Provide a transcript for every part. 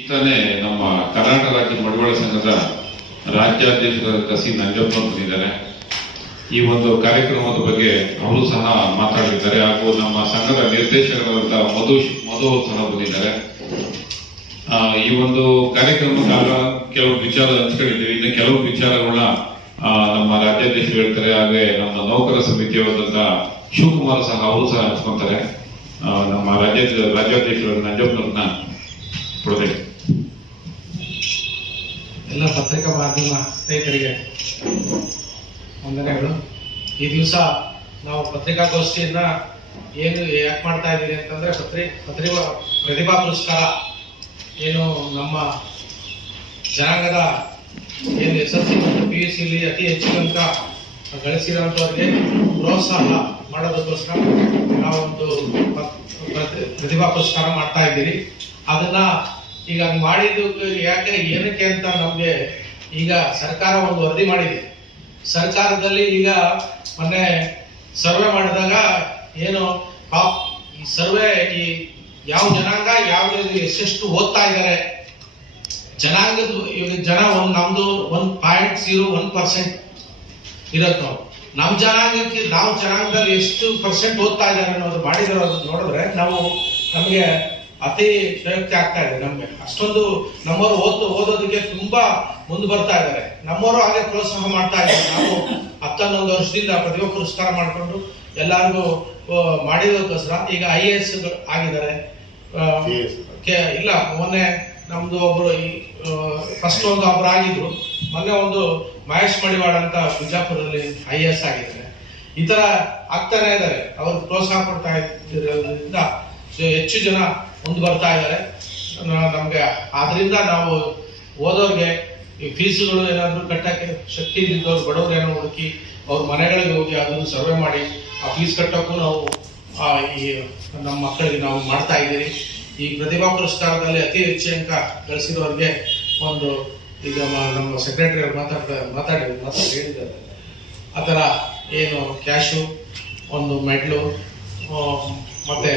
ಈತಾನೆ ನಮ್ಮ ಕರ್ನಾಟಕ ರಾಜ್ಯ ಮಡಿವಾಳ ಸಂಘದ ರಾಜ್ಯಾಧ್ಯಕ್ಷರಾದ ಕಸಿ ನಂಜಪ್ಪ ಬಂದಿದ್ದಾರೆ. ಈ ಒಂದು ಕಾರ್ಯಕ್ರಮದ ಬಗ್ಗೆ ಅವರು ಸಹ ಮಾತಾಡಿದ್ದಾರೆ. ಹಾಗೂ ನಮ್ಮ ಸಂಘದ ನಿರ್ದೇಶಕರಾದಂತಹ ಮಧು ಸಹ ಬಂದಿದ್ದಾರೆ. ಈ ಒಂದು ಕಾರ್ಯಕ್ರಮಕ್ಕಾಗ ಕೆಲವು ವಿಚಾರ ಹಂಚ್ಕೊಂಡಿದ್ದೀವಿ. ಇನ್ನು ಕೆಲವು ವಿಚಾರಗಳನ್ನ ನಮ್ಮ ರಾಜ್ಯಾಧ್ಯಕ್ಷರು ಹೇಳ್ತಾರೆ. ಹಾಗೆ ನಮ್ಮ ನೌಕರ ಸಮಿತಿಯಾದಂತಹ ಶಿವಕುಮಾರ್ ಸಹ ಅವರು ಸಹ ಹಂಚ್ಕೊಂತಾರೆ. ನಮ್ಮ ರಾಜ್ಯಾಧ್ಯಕ್ಷರು ನಂಜಪ್ಪನವ್ರನ್ನ ಕೊಡಬೇಕು. ಎಲ್ಲ ಪತ್ರಿಕಾ ಮಾಧ್ಯಮ ಸ್ನೇಹಿತರಿಗೆ ವಂದನೆಗಳು. ಈ ದಿವಸ ನಾವು ಪತ್ರಿಕಾಗೋಷ್ಠಿಯನ್ನ ಏನು ಯಾಕೆ ಮಾಡ್ತಾ ಇದ್ದೀವಿ ಅಂತಂದ್ರೆ ಪ್ರತಿಭಾ ಪುರಸ್ಕಾರ ಏನು ನಮ್ಮ ಜನಾಂಗದ ಏನು SSLC ಮತ್ತು PUC ಅತಿ ಹೆಚ್ಚು ಅಂಕ ಗಳಿಸಿರುವಂತವರಿಗೆ ಪ್ರೋತ್ಸಾಹ ಮಾಡೋದಕ್ಕೋಸ್ಕರ ನಾವೊಂದು ಪ್ರತಿಭಾ ಪುರಸ್ಕಾರ ಮಾಡ್ತಾ ಇದ್ದೀವಿ. ಅದನ್ನ ಈಗ ಮಾಡಿದ್ದು ಯಾಕೆ ಏನಕ್ಕೆ ಅಂತ ನಮ್ಗೆ ಈಗ ಸರ್ಕಾರ ಒಂದು ವರದಿ ಮಾಡಿದೆ. ಸರ್ಕಾರದಲ್ಲಿ ಈಗ ಮೊನ್ನೆ ಸರ್ವೆ ಮಾಡಿದಾಗ ಏನು ಈ ಸರ್ವೆ ಈ ಯಾವ ಜನಾಂಗ ಯಾವ ಎಷ್ಟೆಷ್ಟು ಓದ್ತಾ ಇದ್ದಾರೆ ಜನಾಂಗದ ಜನ ನಮ್ದು 1.01% ಇರತ್ತೆ. ನಮ್ಮ ಜನಾಂಗಕ್ಕೆ ನಾವು ಜನಾಂಗದಲ್ಲಿ ಎಷ್ಟು ಪರ್ಸೆಂಟ್ ಓದ್ತಾ ಇದ್ದಾರೆ ಅನ್ನೋದು ಮಾಡಿರೋದು ನೋಡಿದ್ರೆ ನಮಗೆ ಅತಿ ಪ್ರಯುಕ್ತಿ ಆಗ್ತಾ ಇದೆ. ನಮ್ಗೆ ಅಷ್ಟೊಂದು ನಮ್ಮವರು ಓದೋದಕ್ಕೆ ತುಂಬಾ ಮುಂದೆ ಬರ್ತಾ ಇದ್ದಾರೆ. ನಮ್ಮವರು ಹಾಗೆ ಪ್ರೋತ್ಸಾಹ ಮಾಡ್ತಾ ಇದ್ದಾರೆ. ನಾವು 11 ವರ್ಷದಿಂದ ಪ್ರತಿಭಾ ಪುರಸ್ಕಾರ ಮಾಡಿಕೊಂಡು ಎಲ್ಲರಿಗೂ ಮಾಡಿರೋದಕ್ಕೋಸ್ಕರ ಈಗ IAS ಆಗಿದ್ದಾರೆ. ಇಲ್ಲ ಮೊನ್ನೆ ನಮ್ದು ಒಬ್ರು ಫಸ್ಟ್ ಒಬ್ರು ಆಗಿದ್ರು. ಮೊನ್ನೆ ಒಂದು ಮಹೇಶ್ ಮಡಿವಾಳ ಅಂತ ಬಿಜಾಪುರದಲ್ಲಿ IAS ಆಗಿದ್ದಾರೆ. ಈ ತರ ಆಗ್ತಾನೆ ಇದ್ದಾರೆ. ಅವ್ರು ಪ್ರೋತ್ಸಾಹ ಕೊಡ್ತಾ ಇರೋದ್ರಿಂದ ಹೆಚ್ಚು ಜನ ಮುಂದೆ ಬರ್ತಾ ಇದ್ದಾರೆ. ನಮ್ಗೆ ಆದ್ರಿಂದ ನಾವು ಓದೋರ್ಗೆ ಈ ಫೀಸ್ಗಳು ಏನಾದ್ರು ಕಟ್ಟಕ್ಕೆ ಶಕ್ತಿ ಇದ್ದವ್ರು ಬಡವ್ರು ಏನೋ ಹುಡುಕಿ ಅವ್ರ ಮನೆಗಳಿಗೆ ಹೋಗಿ ಅದನ್ನು ಸರ್ವೆ ಮಾಡಿ ಆ ಫೀಸ್ ಕಟ್ಟೋಕ್ಕೂ ನಾವು ಈ ನಮ್ಮ ಮಕ್ಕಳಿಗೆ ನಾವು ಮಾಡ್ತಾ ಇದ್ದೀವಿ. ಈ ಪ್ರತಿಭಾ ಪುರಸ್ಕಾರದಲ್ಲಿ ಅತಿ ಹೆಚ್ಚು ಅಂಕ ಗಳಿಸಿರೋರಿಗೆ ಒಂದು ಈಗ ನಮ್ಮ ಸೆಕ್ರೆಟರಿ ಅವ್ರು ಮಾತಾಡಿ ಹೇಳಿದ್ದಾರೆ. ಆ ಥರ ಏನು ಕ್ಯಾಶು, ಒಂದು ಮೆಡ್ಲು, ಮತ್ತೆ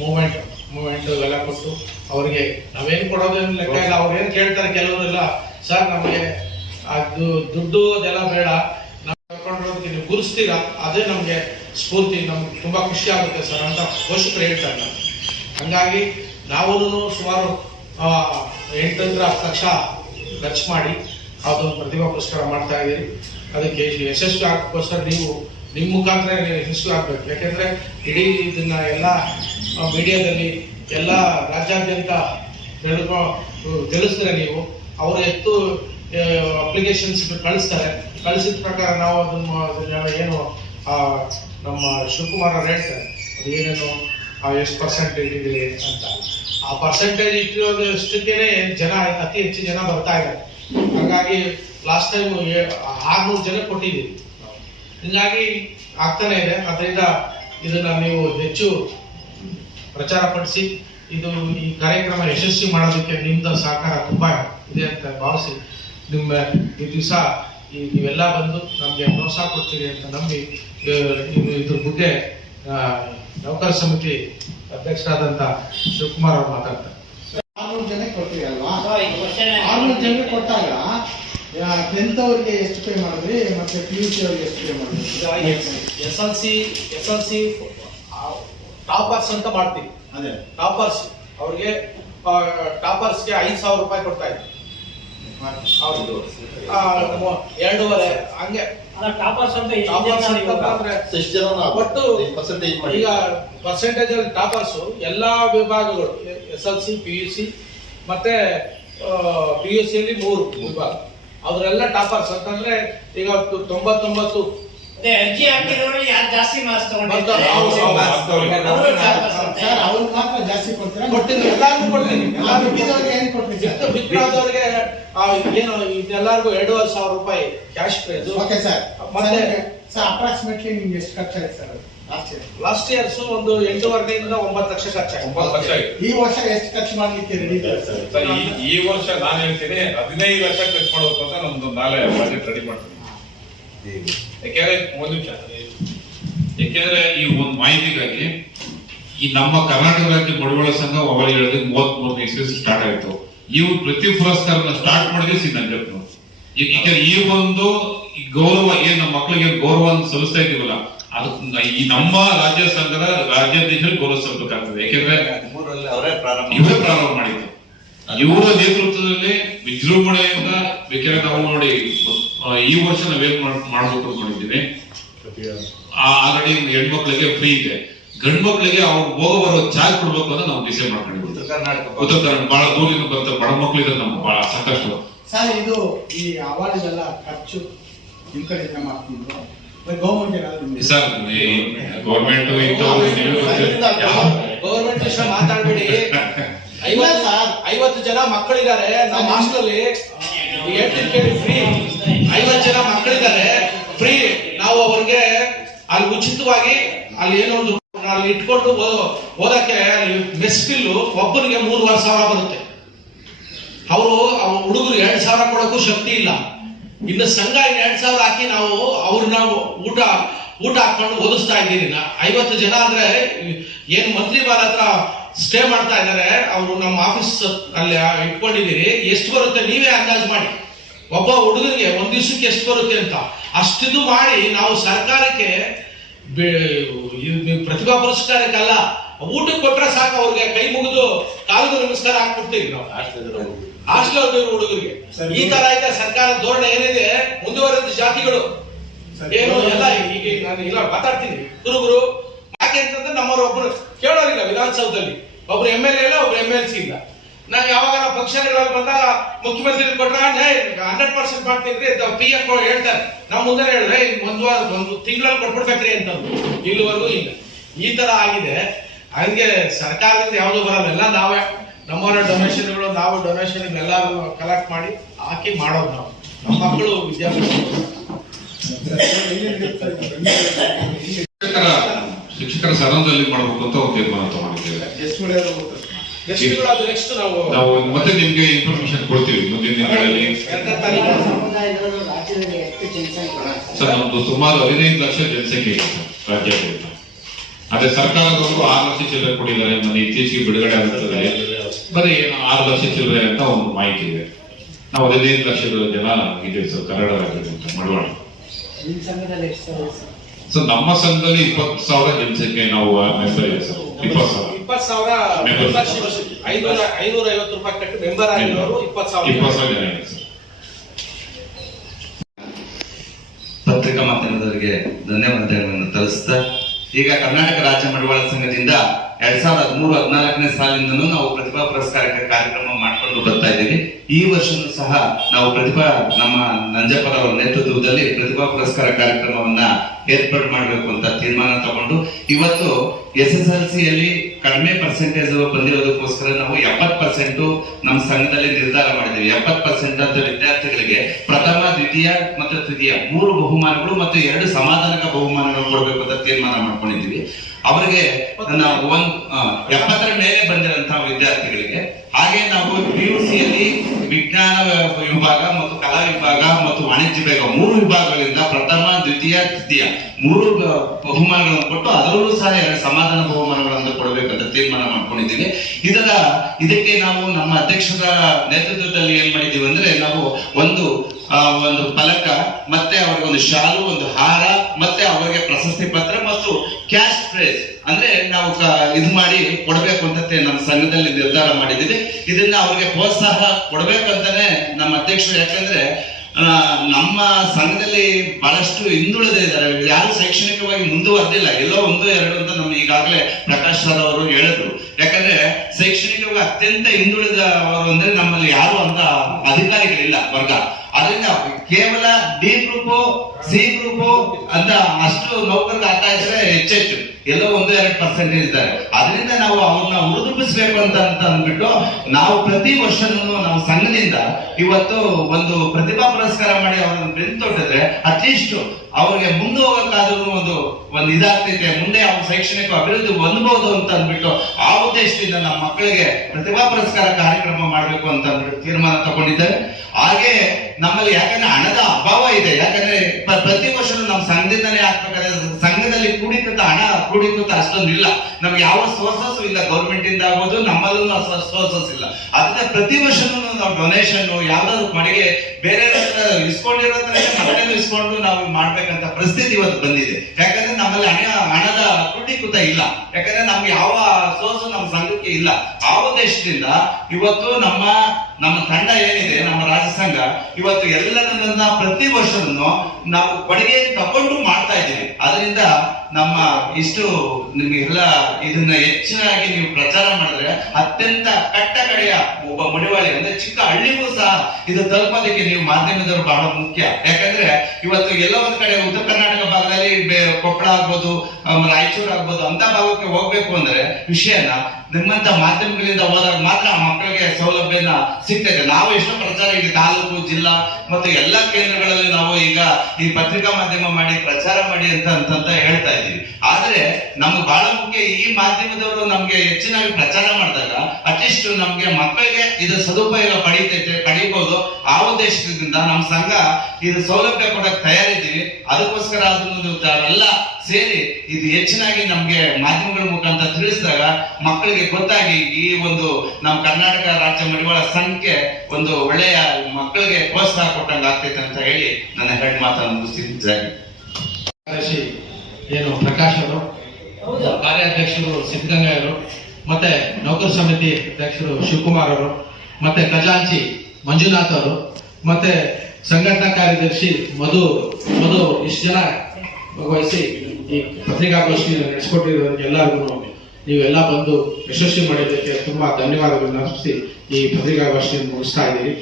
ಮೂಮೆಂಟ್ ಎಲ್ಲ ಕೊಟ್ಟು ಅವರಿಗೆ ನಾವೇನು ಕೊಡೋದೇನು ಲೆಕ್ಕ ಇಲ್ಲ. ಅವ್ರು ಏನು ಕೇಳ್ತಾರೆ ಕೆಲವರೆಲ್ಲ, ಸರ್ ನಮಗೆ ಅದು ದುಡ್ಡು ಅದೆಲ್ಲ ಬೇಡ, ನಾವು ಕರ್ಕೊಂಡ್ರೋದಕ್ಕೆ ನೀವು ಗುರುಸ್ತೀರಾ, ಅದೇ ನಮಗೆ ಸ್ಫೂರ್ತಿ, ನಮ್ಗೆ ತುಂಬಾ ಖುಷಿ ಆಗುತ್ತೆ ಸರ್ ಅಂತ ಪೋಷಕರು ಹೇಳ್ತಾರೆ. ಹಂಗಾಗಿ ನಾವು ಸುಮಾರು 8 ಲಕ್ಷ ಖರ್ಚು ಮಾಡಿ ಅದೊಂದು ಪ್ರತಿಭಾ ಪುರಸ್ಕಾರ ಮಾಡ್ತಾ ಇದ್ದೀವಿ. ಅದಕ್ಕೆ ಯಶಸ್ವಿ ಆಗೋಕ್ಕೋಸ್ಕರ ನೀವು ನಿಮ್ಮ ಮುಖಾಂತರ ಯಶಸ್ವಿ ಆಗ್ಬೇಕು. ಯಾಕೆಂದ್ರೆ ಇಡೀ ಇದನ್ನ ಎಲ್ಲ ಮೀಡಿಯಾದಲ್ಲಿ ಎಲ್ಲ ರಾಜ್ಯಾದ್ಯಂತ ತಿಳಿಸಿದ್ರೆ ನೀವು ಅವರು ಅಪ್ಲಿಕೇಶನ್ಸ್ ಕಳಿಸ್ತಾರೆ. ಕಳಿಸಿದ ಪ್ರಕಾರ ನಾವು ಅದನ್ನ ಏನು ನಮ್ಮ ಶಿವಕುಮಾರ್ ಅವ್ರು ಹೇಳ್ತಾರೆ ಅದು ಏನೇನು ಎಷ್ಟು ಪರ್ಸೆಂಟೇಜ್ ಇದೆ ಅಂತ. ಆ ಪರ್ಸೆಂಟೇಜ್ ಇಟ್ಟಿರೋದಷ್ಟಕ್ಕೆ ಜನ ಅತಿ ಹೆಚ್ಚು ಜನ ಬರ್ತಾ ಇದ್ದಾರೆ. ಹಾಗಾಗಿ ಲಾಸ್ಟ್ ಟೈಮ್ 600 ಜನ ಕೊಟ್ಟಿದ್ದೀವಿ. ಹೀಗಾಗಿ ಆಗ್ತಾನೆ ಇದೆ. ಅದರಿಂದ ಇದನ್ನ ನೀವು ಹೆಚ್ಚು ಪ್ರಚಾರ ಪಡಿಸಿ ಈ ಕಾರ್ಯಕ್ರಮ ಯಶಸ್ವಿ ಮಾಡೋದಕ್ಕೆ ನಿಮ್ದು ಸಹಕಾರ ತುಂಬಾ ಇದೆ ಅಂತ ಭಾವಿಸಿ ನಿಮ್ಮ ಈ ದಿವಸ ನೀವೆಲ್ಲ ಬಂದು ನಮ್ಗೆ ಪ್ರೋತ್ಸಾಹ ಕೊಡ್ತೀರಿ ಅಂತ ನಂಬಿ ಇದ್ರ ಬಗ್ಗೆ ನೌಕರ ಸಮಿತಿ ಅಧ್ಯಕ್ಷರಾದಂತ ಶಿವಕುಮಾರ್ ಅವರು ಮಾತಾಡ್ತಾರೆ. 600 ಜನಕ್ಕೆ ಕೊಡ್ತೀವಿ ಅಲ್ವಾ? 600 ಜನಕ್ಕೆ ಕೊಟ್ಟಾಗ 10th ಅವ್ರಿಗೆ ಎಷ್ಟು ಪೇ ಮಾಡಿದ್ರಿ ಮತ್ತೆ PUC ಅವ್ರಿಗೆ ಎಷ್ಟು ಪೇ ಮಾಡಿದ್ರಿ? SLC ಟಾಪರ್ಸ್ ಅಂತ ಮಾಡ್ತೀವಿ. ಅದೇ ಟಾಪರ್ಸ್ ಅವ್ರಿಗೆ ಟಾಪರ್ಸ್ಗೆ 5,000 ರೂಪಾಯಿ ಕೊಡ್ತಾ ಇದ್ವಿ. ಅವ್ರದ್ದು 2.5 ಹಂಗೆ ಟಾಪರ್ಸ್ ಅಂತ ಒಟ್ಟು ಈಗ ಪರ್ಸೆಂಟೇಜ್ ಅಲ್ಲಿ ಟಾಪರ್ಸ್ ಎಲ್ಲಾ ವಿಭಾಗಗಳು SLC PUC ಮತ್ತೆ PUC ಅಲ್ಲಿ 3 ವಿಭಾಗ ಅವರೆಲ್ಲ ಟಾಪರ್ಸ್ ಅಂತಂದ್ರೆ ಈಗ 99 ಅರ್ಜಿ ಹಾಕಿರೋರು ಯಾರು ಜಾಸ್ತಿ ಮಾರ್ಕ್ಸ್ ತಗೊಂಡಿದ್ದಾರೆ ಅವ್ರು ಮಾತ್ರ ಜಾಸ್ತಿ ಕೊಡ್ತೀರಾ? ಕೊಡ್ತೀನಿ, ಎಲ್ಲಾರ್ಗೂ ಕೊಡ್ತೀನಿ. ಏನು ಕೊಡ್ತೀವಿ? ಬಿಟ್ಟೋದವ್ರಿಗೆ ಏನು ಇದೆಲ್ಲರಿಗೂ 2,500 ರೂಪಾಯಿ ಕ್ಯಾಶ್ ಪ್ರೈಸ್. Okay sir. ಮತ್ತೆ ಅಪ್ರಾಕ್ಸಿಮೇಟ್ಲಿ ನಿಮ್ಗೆ ಎಷ್ಟು ಖರ್ಚಾಯ್ತು ಸರ್? ಲಾಸ್ಟ್ ಇಯರ್ಸ್ ಒಂದು 8.5 9 ಲಕ್ಷ ಖರ್ಚಾಯ್ತು. ಈ ವರ್ಷ ಎಷ್ಟು ಖರ್ಚು ಮಾಡ್ಲಿಕ್ಕೆ ರೆಡಿ ಇದೆ ಸರ್? ಈ ವರ್ಷ ನಾನು ಹೇಳ್ತೀನಿ 15 ಲಕ್ಷ ಖರ್ಚು ಮಾಡಬೇಕು ಅಂತ ನಮ್ದು ನಾಳೆ ಬಜೆಟ್ ರೆಡಿ ಮಾಡ್ತೀನಿ. ಯಾಕೆಂದ್ರೆ ಒಂದು ನಿಮಿಷ, ಯಾಕೆಂದ್ರೆ ಈ ಒಂದು ಮಾಹಿತಿಗಾಗಿ ಈ ನಮ್ಮ ಕರ್ನಾಟಕ ರಾಜ್ಯ ಮಡಿವಾಳ ಸಂಘ ಅವಾಗ ಹೇಳಿದ್ರೆ 33 ಇಸ್ವಿ ಸ್ಟಾರ್ಟ್ ಆಯ್ತು. ಇವು ಪ್ರತಿ ಪುರಸ್ಕಾರನ ಸ್ಟಾರ್ಟ್ ಮಾಡಿದ್ರೆ ಸಿ ನಂಜಪ್ಪನವರು. ಈಗ ಈ ಒಂದು ಗೌರವ ಏನ್ ನಮ್ಮ ಮಕ್ಕಳಿಗೆ ಗೌರವ ಸಲ್ಲಿಸ್ತಾ ಇದೀವಲ್ಲ, ಅದು ಈ ನಮ್ಮ ರಾಜ್ಯ ಸಂಘದ ರಾಜ್ಯಾಧ್ಯಕ್ಷರು ಗೌರವ ಸಲ್ಲಬೇಕಾಗ್ತದೆ. ಯಾಕೆಂದ್ರೆ ಇವರೇ ಪ್ರಾರಂಭ ಮಾಡಿದ್ರು. ಇವರ ನೇತೃತ್ವದಲ್ಲಿ ವಿಜೃಂಭಣೆಯಿಂದ ಬೇಕಾದ್ರೆ ನಾವು ನೋಡಿ ಈ ವರ್ಷ ನಾವೇನ್ ಮಾಡ್ಬೇಕು ಅನ್ಕೊಂಡಿದ್ದೀವಿ. ಆಲ್ರೆಡಿ ಹೆಣ್ಮಕ್ಳಿಗೆ ಫ್ರೀ ಇದೆ, ಗಂಡು ಮಕ್ಳಿಗೆ ಅವ್ರು ಹೋಗೋ ಬರೋ ಚಾರ್ಜ್ ಕೊಡ್ಬೇಕು ಅಂತ ನಾವು ಡಿಸೈಡ್ ಮಾಡ್ಕೊಂಡಿದ್ದೀವಿ. ಉತ್ತರ ಕರ್ನಾಟಕ ಬಹಳ ದೂರದಿಂದ ಬರ್ತಾರೆ ಬಡ ಮಕ್ಳಿಗೆ ನಮ್ಗೆ ಬಹಳ ಸಾಕಷ್ಟು. ಸರ್ ಇದು ಈ ಅವಾರ್ಡ್ಗೆಲ್ಲ ಖರ್ಚು ನಿಮ್ ಕಡೆಯಿಂದ ಮಾಡ್ತಿದ್ರು ಗೌರ್ಮೆಂಟ್ ಏನಾದ್ರು ಸರ್ ಗೌರ್ಮೆಂಟ್ ಗೌರ್ಮೆಂಟ್ ವಿಷಯ ಮಾತಾಡ್ಬೇಡಿ. 50 ಜನ ಮಕ್ಕಳಿದ್ದಾರೆ ನಮ್ಮ ಹಾಸ್ಟೆಲ್ ಫ್ರೀ. 50 ಜನ ಮಕ್ಕಳಿದ್ದಾರೆ ಫ್ರೀ. ನಾವು ಅವ್ರಿಗೆ ಅಲ್ಲಿ ಉಚಿತವಾಗಿ ಅಲ್ಲಿ ಏನೋ ಒಂದು ಅಲ್ಲಿ ಇಟ್ಕೊಂಡು ಓದಕ್ಕೆ ಮೆಸ್ ಬಿಲ್ಲು ಒಬ್ಬನಿಗೆ 3,500 ಬರುತ್ತೆ. ಅವರು ಹುಡುಗರು 2,000 ಕೊಡೋಕ್ಕೂ ಶಕ್ತಿ ಇಲ್ಲ. ಇನ್ನು ಸಂಘ 2,000 ಹಾಕಿ ನಾವು ಅವ್ರನ್ನ ಊಟ ಹಾಕೊಂಡು ಓದಿಸ್ತಾ ಇದ್ದೀರಿ. 50 ಜನ ಅಂದ್ರೆ ಏನ್ ಮಂತ್ರಿ ಬಾರ್ ಹತ್ರ ಸ್ಟೇ ಮಾಡ್ತಾ ಇದ್ದಾರೆ, ಅವರು ನಮ್ಮ ಆಫೀಸ್ ಅಲ್ಲಿ ಇಟ್ಕೊಂಡಿದ್ದೀರಿ. ಎಷ್ಟು ಬರುತ್ತೆ ನೀವೇ ಅಂದಾಜು ಮಾಡಿ, ಒಬ್ಬ ಹುಡುಗನಿಗೆ ಒಂದ್ ದಿವ್ಸಕ್ಕೆ ಎಷ್ಟು ಬರುತ್ತೆ ಅಂತ. ಅಷ್ಟಿದು ಮಾಡಿ ನಾವು ಸರ್ಕಾರಕ್ಕೆ ಪ್ರತಿಭಾ ಪುರಸ್ಕಾರಕ್ಕಲ್ಲ, ಊಟಕ್ಕೆ ಕೊಟ್ರೆ ಸಾಕು. ಅವ್ರಿಗೆ ಕೈ ಮುಗಿದು ಕಾಲಿಗೆ ನಮಸ್ಕಾರ ಹಾಕ್ಬಿಡ್ತೀವಿ ನಾವು ಹಾಸ್ಟೆಲ್ ಹುಡುಗರಿಗೆ. ಈ ತರ ಇದೆ ಸರ್ಕಾರ ಧೋರಣೆ. ಏನಿದೆ ಮುಂದುವರೆದ ಜಾತಿಗಳು ಏನು ಎಲ್ಲ ಈಗ ನಾನು ಇಲ್ಲ ಮಾತಾಡ್ತೀನಿ ಕುರುಬರು. ಯಾಕೆ ಅಂತಂದ್ರೆ ನಮ್ಮವ್ರು ಒಬ್ರು ಕೇಳೋರಿಲ್ಲ ವಿಧಾನಸೌಧದಲ್ಲಿ, ಒಬ್ರು MLA ಇಲ್ಲ, ಒಬ್ರು MLC ಇಲ್ಲ. ನಾವು ಯಾವಾಗ ಫಂಕ್ಷನ್ಗಳಲ್ಲಿ ಬಂದಾಗ ಮುಖ್ಯಮಂತ್ರಿ ಕೊಟ್ರೆ 100% ಮಾಡ್ತೀನಿ PF ಹೇಳ್ತಾರೆ. ನಾವು ಮುಂದೆ ಹೇಳಿದ್ರೆ ಒಂದು ತಿಂಗಳಲ್ಲಿ ಕೊಟ್ಬಿಡ್ಬೇಕ್ರಿ ಅಂತ. ಇಲ್ಲಿವರೆಗೂ ಇಲ್ಲ. ಈ ತರ ಆಗಿದೆ. ಹಂಗೆ ಸರ್ಕಾರದಿಂದ ಯಾವ್ದು ಬರಲ್ಲ, ಎಲ್ಲ ನಾವೇ ನಮ್ಮವರ ಡೊನೇಷನ್ಗಳು, ನಾವು ಡೊನೇಷನ್ ಎಲ್ಲರೂ ಕಲೆಕ್ಟ್ ಮಾಡಿ ಹಾಕಿ ಮಾಡೋದು. ನಾವು ನಮ್ಮ ಮಕ್ಕಳು ವಿದ್ಯಾಭ್ಯಾಸ ಶಿಕ್ಷಕರ ಸದನದಲ್ಲಿ ಮಾಡಬೇಕು ಅಂತ ಒಂದು ತೀರ್ಮಾನ ತಗೊಂಡಿದ್ದೇವೆ. ನಾವು ಮತ್ತೆ ನಿಮ್ಗೆ ಇನ್ಫಾರ್ಮೇಶನ್ ಕೊಡ್ತೀವಿ ಮುಂದಿನ ದಿನಗಳಲ್ಲಿ. ಸರ್ ನಮ್ದು ಸುಮಾರು 15 ಲಕ್ಷ ಜನಸಂಖ್ಯೆ ಇದೆ ಸರ್ ರಾಜ್ಯಾದ್ಯಂತ. ಅದೇ ಸರ್ಕಾರದವರು 6 ಲಕ್ಷ ಚಿಲ್ಲರೆ ಕೊಟ್ಟಿದ್ದಾರೆ. ಮೊನ್ನೆ ಇತ್ತೀಚೆಗೆ ಬಿಡುಗಡೆ ಆಗುತ್ತದೆ ಬರೀ 6 ಲಕ್ಷ ಚಿಲ್ಲರೆ ಅಂತ ಒಂದು ಮಾಹಿತಿ ಇದೆ. ನಾವು 15 ಲಕ್ಷ ಜನ ಇದೆ ಸರ್ ಕನ್ನಡ ರಾಜ್ಯದಂತ ಮಳವಾಡ. ಸರ್ ನಮ್ಮ ಸಂಘದಲ್ಲಿ 20,000 ಜನಸಂಖ್ಯೆ ನಾವು ಮೆಂಬರ್ ಇದೆ ಸರ್. 20,000 550 ರೂಪಾಯಿ ಕಟ್ಟಿ ಮೆಂಬರ್ ಆಗಿರೋರು 20,000 ಜನ ಇದೆ ಸರ್. ಪತ್ರಿಕಾ ಮಾಧ್ಯಮದವರಿಗೆ ಧನ್ಯವಾದಗಳನ್ನು ತಿಳಿಸ್ತಾ, ಈಗ ಕರ್ನಾಟಕ ರಾಜ್ಯ ಮಡಿವಾಳ ಸಂಘದಿಂದ 2013-14ನೇ ಸಾಲಿನಿಂದನೂ ನಾವು ಪ್ರತಿಭಾ ಪುರಸ್ಕಾರಕ್ಕೆ ಕಾರ್ಯಕ್ರಮ ಮಾಡ್ಕೊಂಡು ಬರ್ತಾ ಇದ್ದೀವಿ. ಈ ವರ್ಷನೂ ಸಹ ನಾವು ನಮ್ಮ ನಂಜಪ್ಪನವರ ನೇತೃತ್ವದಲ್ಲಿ ಪ್ರತಿಭಾ ಪುರಸ್ಕಾರ ಕಾರ್ಯಕ್ರಮವನ್ನ ಏರ್ಪಾಡು ಮಾಡಬೇಕು ಅಂತ ತೀರ್ಮಾನ ತಗೊಂಡು ಇವತ್ತು SSLCಯಲ್ಲಿ ಕಡಿಮೆ ಪರ್ಸೆಂಟೇಜ್ ಬಂದಿರೋದಕ್ಕೋಸ್ಕರ ನಾವು 70% ನಮ್ಮ ಸಂಘದಲ್ಲಿ ನಿರ್ಧಾರ ಮಾಡಿದ್ದೀವಿ. 70% ಅಂತ ವಿದ್ಯಾರ್ಥಿಗಳಿಗೆ ಪ್ರಥಮ, ದ್ವಿತೀಯ ಮತ್ತು ತೃತೀಯ 3 ಬಹುಮಾನಗಳು ಮತ್ತು 2 ಸಮಾಧಾನಕ ಬಹುಮಾನಗಳು ಕೊಡಬೇಕು ಅಂತ ತೀರ್ಮಾನ ಮಾಡ್ಕೊಂಡಿದ್ದೀವಿ. ಅವರಿಗೆ ನಾವು 70ರ ಮೇಲೆ ಬಂದಿರಂತಹ ವಿದ್ಯಾರ್ಥಿಗಳಿಗೆ. ಹಾಗೆ ನಾವು PUCಯಲ್ಲಿ ವಿಜ್ಞಾನ ವಿಭಾಗ ಮತ್ತು ಕಲಾ ವಿಭಾಗ ಮತ್ತು ವಾಣಿಜ್ಯ ವಿಭಾಗ 3 ವಿಭಾಗಗಳಿಂದ ಪ್ರಥಮ, ದ್ವಿತೀಯ, ತೃತೀಯ 3 ಬಹುಮಾನಗಳನ್ನು ಕೊಟ್ಟು ಅದರಲ್ಲೂ ಸಹ 2 ಸಮಾಧಾನ ಬಹುಮಾನಗಳನ್ನು ಕೊಡಬೇಕಂತ ತೀರ್ಮಾನ ಮಾಡ್ಕೊಂಡಿದ್ದೀವಿ. ಇದಕ್ಕೆ ನಾವು ನಮ್ಮ ಅಧ್ಯಕ್ಷರ ನೇತೃತ್ವದಲ್ಲಿ ಏನ್ ಮಾಡಿದೀವಿ ಅಂದ್ರೆ, ನಾವು ಒಂದು ಫಲಕ ಮತ್ತೆ ಅವರಿಗೆ ಒಂದು ಶಾಲು, ಒಂದು ಹಾರ ಮತ್ತೆ ಅವರಿಗೆ ಪ್ರಶಸ್ತಿ ಪತ್ರ ಮತ್ತು ಕ್ಯಾಶ್ ಪ್ರೈಸ್ ಅಂದ್ರೆ ನಾವು ಇದು ಮಾಡಿ ಕೊಡಬೇಕು ಅಂತ ನಮ್ಮ ಸಂಘದಲ್ಲಿ ನಿರ್ಧಾರ ಮಾಡಿದ್ದೀವಿ. ಇದನ್ನ ಅವರಿಗೆ ಪ್ರೋತ್ಸಾಹ ಕೊಡ್ಬೇಕಂತಾನೆ ನಮ್ಮ ಅಧ್ಯಕ್ಷರು. ಯಾಕಂದ್ರೆ ನಮ್ಮ ಸಂಘದಲ್ಲಿ ಬಹಳಷ್ಟು ಹಿಂದುಳಿದ ಇದ್ದಾರೆ, ಯಾರು ಶೈಕ್ಷಣಿಕವಾಗಿ ಮುಂದುವರೆದಿಲ್ಲ. ಎಲ್ಲೋ 1-2 ಅಂತ ನಮ್ಮ ಈಗಾಗಲೇ ಪ್ರಕಾಶ್ ಸರ್ ಅವರು ಹೇಳಿದ್ರು. ಯಾಕಂದ್ರೆ ಶೈಕ್ಷಣಿಕವಾಗಿ ಅತ್ಯಂತ ಹಿಂದುಳಿದವರು ಅಂದ್ರೆ ನಮ್ಮಲ್ಲಿ ಯಾರು ಅಂತ ಅಧಿಕಾರಿಗಳಿಲ್ಲ ವರ್ಗ. ಅದರಿಂದ ಕೇವಲ D ಗ್ರೂಪ್, C ಗ್ರೂಪ್ ಅಂತ ಅಷ್ಟು ನೌಕರರು ಆಗ್ತಾ ಇದ್ರೆ ಹೆಚ್ಚೆಚ್ಚು ಎಲ್ಲೋ 1-2% ಇದ್ದಾರೆ. ಅದರಿಂದ ನಾವು ಅವ್ರನ್ನ ಹುರಿದುಂಬಿಸ್ಬೇಕು ಅಂತ ಅಂದ್ಬಿಟ್ಟು ನಾವು ಪ್ರತಿ ವರ್ಷನೂ ನಾವು ಸಂಘದಿಂದ ಇವತ್ತು ಒಂದು ಪ್ರತಿಭಾ ಪುರಸ್ಕಾರ ಮಾಡಿ ಅವ್ರನ್ನ ಬೆಂದು ತೊಟ್ಟಿದ್ರೆ ಅಟ್ಲೀಸ್ಟ್ ಅವ್ರಿಗೆ ಮುಂದೆ ಹೋಗಕ್ಕಾದ್ರೂ ಒಂದು ಇದಾಗ್ತೈತೆ, ಮುಂದೆ ಅವ್ರ ಶೈಕ್ಷಣಿಕ ಅಭಿವೃದ್ಧಿ ಹೊಂದಬಹುದು ಅಂತ ಅಂದ್ಬಿಟ್ಟು ಆ ಉದ್ದೇಶದಿಂದ ನಮ್ಮ ಮಕ್ಕಳಿಗೆ ಪ್ರತಿಭಾ ಪುರಸ್ಕಾರ ಕಾರ್ಯಕ್ರಮ ಮಾಡಬೇಕು ಅಂತ ಅಂದ್ಬಿಟ್ಟು ತೀರ್ಮಾನ ತಗೊಂಡಿದ್ದಾರೆ. ಹಾಗೆ ನಮ್ಮಲ್ಲಿ ಯಾಕಂದ್ರೆ ಹಣದ ಅಭಾವ ಇದೆ. ಯಾಕಂದ್ರೆ ಪ್ರತಿ ವರ್ಷನೂ ನಮ್ಮ ಸಂಘದಿಂದನೇ ಹಾಕ್ಬೇಕಾದ್ರೆ ಸಂಘದಲ್ಲಿ ಕ್ರೋಢೀಕೃತ ಅಷ್ಟೊಂದಿಲ್ಲ. ನಮ್ಗೆ ಯಾವ ಸೋರ್ಸಸ್ ಇಲ್ಲ, ಗೌರ್ಮೆಂಟ್ ಇಂದ ಆಗ್ಬೋದು, ನಮ್ಮಲ್ಲೂ ಸೋರ್ಸಸ್ ಇಲ್ಲ. ಅದನ್ನ ಪ್ರತಿ ವರ್ಷನೂ ನಾವು ಡೊನೇಷನ್ ಯಾವ್ದಾದ್ರು ಮನೆಗೆ ಬೇರೆ ಇಸ್ಕೊಂಡಿರೋದ್ರಿಂದ ಮತ್ತೆ ಇಸ್ಕೊಂಡು ನಾವು ಮಾಡ್ಬೇಕಂತ ಪರಿಸ್ಥಿತಿ ಇವತ್ತು ಬಂದಿದೆ. ಯಾಕಂದ್ರೆ ನಮ್ಮಲ್ಲಿ ಹಣದ ಕ್ರೋಢೀಕೃತ ಇಲ್ಲ. ಯಾಕಂದ್ರೆ ನಮ್ಗೆ ಯಾವ ಸೋರ್ಸ್ ನಮ್ಮ ಸಂಘಕ್ಕೆ ಇಲ್ಲ. ಆ ಉದ್ದೇಶದಿಂದ ಇವತ್ತು ನಮ್ಮ ತಂಡ ಏನಿದೆ, ನಮ್ಮ ರಾಜ್ಯ ಸಂಘ ಇವತ್ತು ಎಲ್ಲದನ್ನ ಪ್ರತಿ ವರ್ಷವನ್ನು ನಾವು ಕೊಡುಗೆ ತಗೊಂಡು ಮಾಡ್ತಾ ಇದ್ದೀವಿ. ಅದರಿಂದ ನಮ್ಮ ಇಷ್ಟು ನಿಮಗೆಲ್ಲ ಇದನ್ನ ಹೆಚ್ಚಿನಾಗಿ ನೀವು ಪ್ರಚಾರ ಮಾಡಿದ್ರೆ ಅತ್ಯಂತ ಕಟ್ಟ ಕಡೆಯ ಒಬ್ಬ ಮಡಿವಾಳಿ ಅಂದ್ರೆ ಚಿಕ್ಕ ಹಳ್ಳಿಗೂ ಸಹ ಇದು ತಲುಪೋದಕ್ಕೆ ನೀವು ಮಾಧ್ಯಮದವರು ಬಹಳ ಮುಖ್ಯ. ಯಾಕಂದ್ರೆ ಇವತ್ತು ಎಲ್ಲ ಒಂದ್ ಕಡೆ ಉತ್ತರ ಕರ್ನಾಟಕ ಭಾಗದಲ್ಲಿ ಕೊಪ್ಪಳ ಆಗ್ಬೋದು, ರಾಯಚೂರು ಆಗ್ಬೋದು ಅಂತ ಭಾಗಕ್ಕೆ ಹೋಗ್ಬೇಕು ಅಂದ್ರೆ ವಿಷಯನ ನಿಮ್ಮಂತ ಮಾಧ್ಯಮಗಳಿಂದ ಹೋದಾಗ ಮಾತ್ರ ಆ ಮಕ್ಕಳಿಗೆ ಸೌಲಭ್ಯನ ಸಿಗ್ತದೆ. ನಾವು ಎಷ್ಟು ಪ್ರಚಾರ ಈಗ ತಾಲೂಕು, ಜಿಲ್ಲಾ ಮತ್ತು ಎಲ್ಲಾ ಕೇಂದ್ರಗಳಲ್ಲಿ ನಾವು ಈಗ ಈ ಪತ್ರಿಕಾ ಮಾಧ್ಯಮ ಮಾಡಿ ಪ್ರಚಾರ ಮಾಡಿ ಅಂತ ಹೇಳ್ತಾ ಇದ್ದೀವಿ. ಆದ್ರೆ ನಮ್ಗೆ ಬಹಳ ಮುಖ್ಯ ಈ ಮಾಧ್ಯಮದವರು ನಮ್ಗೆ ಹೆಚ್ಚಿನಾಗಿ ಪ್ರಚಾರ ಮಾಡಿದಾಗ ಅಟ್ಲೀಸ್ಟ್ ನಮ್ಗೆ ಮಕ್ಕಳಿಗೆ ಇದು ಸದುಪಯೋಗ ಪಡೀಬಹುದು. ಆ ಉದ್ದೇಶದಿಂದ ನಮ್ಮ ಸಂಘ ಇದು ಸೌಲಭ್ಯ ಕೊಡಕ್ ತಯಾರಿದ್ದೀವಿ. ಅದಕ್ಕೋಸ್ಕರ ಅದನ್ನ ಎಲ್ಲ ಸೇರಿ ಇದು ಹೆಚ್ಚಿನಾಗಿ ನಮ್ಗೆ ಮಾಧ್ಯಮಗಳ ಮುಖಾಂತರ ತಿಳಿಸಿದಾಗ ಮಕ್ಕಳಿಗೆ ಗೊತ್ತಾಗಿ ಈ ಒಂದು ನಮ್ಮ ಕರ್ನಾಟಕ ರಾಜ್ಯ ಮಡಿವಾಳ ಸಂಘಕ್ಕೆ ಒಂದು ಒಳ್ಳೆಯ ಮಕ್ಕಳಿಗೆ ಪ್ರೋತ್ಸಾಹ ಕೊಟ್ಟಂಗ ಆಗ್ತೈತೆ ಅಂತ ಹೇಳಿ ನನ್ನ ಹೆಡ್ ಮಾತನ್ನು ಮುಗಿಸ್ತಿದ್ದಾರೆ. ಕಾರ್ಯದರ್ಶಿ ಏನು ಪ್ರಕಾಶ್ ಅವರು, ಕಾರ್ಯಾಧ್ಯಕ್ಷರು ಸಿದ್ಧಗಂಗೆಯವರು, ಮತ್ತೆ ನೌಕರ ಸಮಿತಿ ಅಧ್ಯಕ್ಷರು ಶಿವಕುಮಾರ್ ಅವರು, ಮತ್ತೆ ಖಜಾಂಚಿ ಮಂಜುನಾಥ್ ಅವರು, ಮತ್ತೆ ಸಂಘಟನಾ ಕಾರ್ಯದರ್ಶಿ ಮಧು ಇಷ್ಟು ಜನ ಭಾಗವಹಿಸಿ ಈ ಪತ್ರಿಕಾಗೋಷ್ಠಿ ನಡೆಸಿಕೊಟ್ಟಿರೋದಕ್ಕೆ ಎಲ್ಲರಿಗೂ ನೀವೆಲ್ಲ ಬಂದು ಯಶಸ್ವಿ ಮಾಡಿದ್ದಕ್ಕೆ ತುಂಬಾ ಧನ್ಯವಾದಗಳನ್ನು ಅರ್ಪಿಸಿ ಈ ಪತ್ರಿಕಾಗೋಷ್ಠಿಯನ್ನು ಮುಗಿಸ್ತಾ ಇದ್ದೀವಿ.